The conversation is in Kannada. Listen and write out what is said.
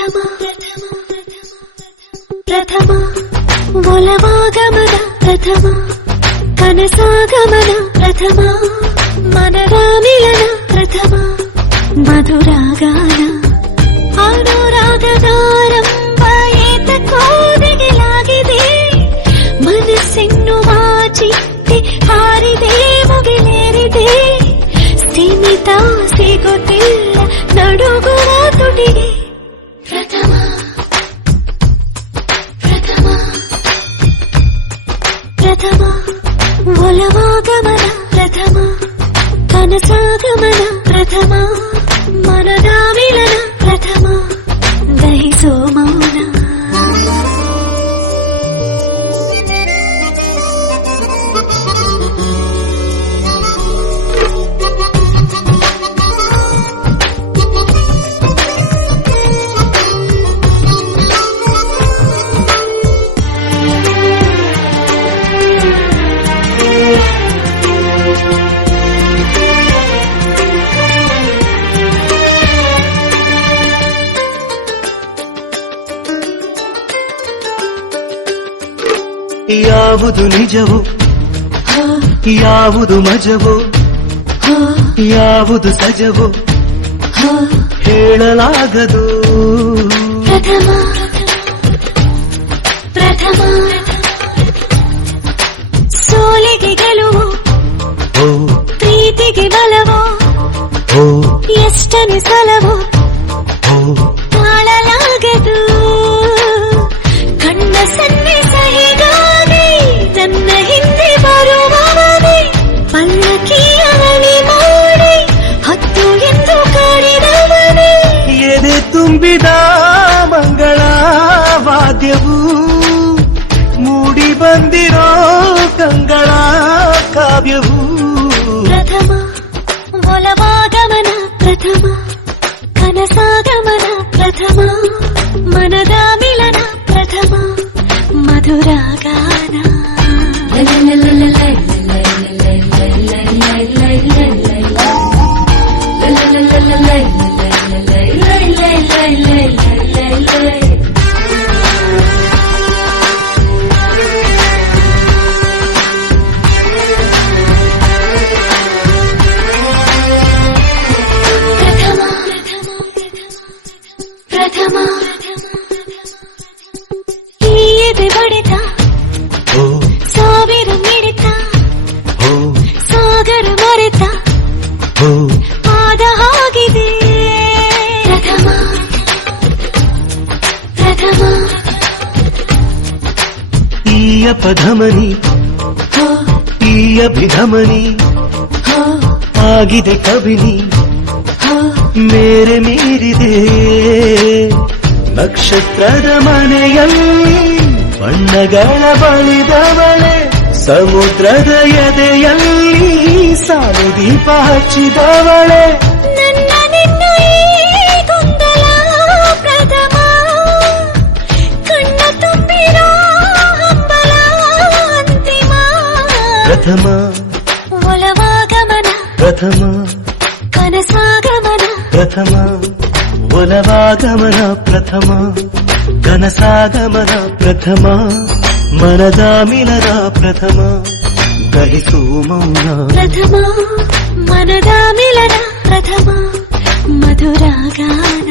ಪ್ರಥಮ ಪ್ರಥಮ ಒಲವಾಗಮನ ಪ್ರಥಮ ಕನಸಾಗಮನ ಪ್ರಥಮ ಮನದ ಮಿಲನ ಪ್ರಥಮ ಮಧುರಾಗಾನ ಅನುರಾಗದಾರಂಭ ಏತಕ್ಕೋ ದಿಗಿಲಾಗಿದೆ ಮನಸ್ಸೆನ್ನುವ ಚಿಟ್ಟೆ ಹಾರಿದೆ ಮುಗಿಲೇರಿದೆ ಸ್ಥಿಮಿತ ಸಿಗುತ್ತಿಲ್ಲ ನಡುಗುವ ತುಟಿಗೆ ಪ್ರಥಮ ಪ್ರಥಮ ಪ್ರಥಮ ಒಲವಾಗಮನ ಪ್ರಥಮ ಕನಸಾಗಮನ ಪ್ರಥಮ ಮನದ ಮಿಲನ ಪ್ರಥಮ ದಹಿಸೋ ಮೌನ ಯಾವುದು ನಿಜವೋ ಯಾವುದು ಮಜವೋ ಯಾವುದು ಸಜವೋ ಹೇಳಲಾಗದು ಪ್ರಥಮ ಪ್ರಥಮ ಸೋಲಿಗೆ ಗೆಲುವು ಪ್ರೀತಿಗೆ ಬಲವೋ ಎಷ್ಟನೆ ಸಲವೋ ತಾಳಲಾಗದು ಕಣ್ಣ ಸನ್ನೆ ಸಹಿಗಾನೆ ನನ್ನ ಹಿಂದೆ ಬರುವವನೇ ಪಲ್ಲಕ್ಕಿಯ ಬಳಿ ಮಾಡಿ ಹತ್ತು ಎಂದು ಕಾಡಿದವನೇ ಎದೆ ತುಂಬಿದ ಮಂಗಳ ವಾದ್ಯವು ಮೂಡಿ ಬಂದಿರೋ ಕಂಗಳ ಕಾವ್ಯವು ಪ್ರಥಮ ಒಲವಾಗಮನ ಪ್ರಥಮ ಕನಸಾಗಮನ ಪ್ರಥಮ ಮನದ ಮಿಲನ ಪ್ರಥಮ ಮಧುರಾಗಾನ ಪ್ರಥಮ ಈ ಎದೆ ಬಡಿತ ಸಾವಿರ ಮಿಡಿತ ಸಾಗರ ಮರೆತ ಆದ ಹಾಗಿದೆ ಪ್ರಥಮ ಪ್ರಥಮ ಈ ಅಪಧಮನಿ ಈ ಅಭಿಧಮನಿ ಆಗಿದೆ ಕವಿನಿ ಮೇರೆ ಮೀರಿದೆ ನಕ್ಷತ್ರದ ಮನೆಯಲ್ಲಿ ಬಣ್ಣಗಳ ಬಳಿದವಳೆ ಸಮುದ್ರದ ಎದೆಯಲ್ಲಿ ಸಾಲು ದೀಪ ಹಚ್ಚಿದವಳೆ ನನ್ನ ನಿನ್ನ ಈ ಗೊಂದಲ ಪ್ರಥಮ ಕಣ್ಣ ತುಂಬಿರೋ ಹಂಬಲ ಅಂತಿಮ ಪ್ರಥಮ ಒಲವಾಗಮನ ಪ್ರಥಮ ಕನಸಾಗಮನ ಪ್ರಥಮ ಒಲವಾಗಮನ ಪ್ರಥಮ ಕನಸಾಗಮನ ಪ್ರಥಮ ಮನದ ಮಿಲನ ಪ್ರಥಮ ದಹಿಸೋ ಮೌನ ಪ್ರಥಮ ಮನದ ಮಿಲನ ಪ್ರಥಮ ಮಧುರಾಗಾನ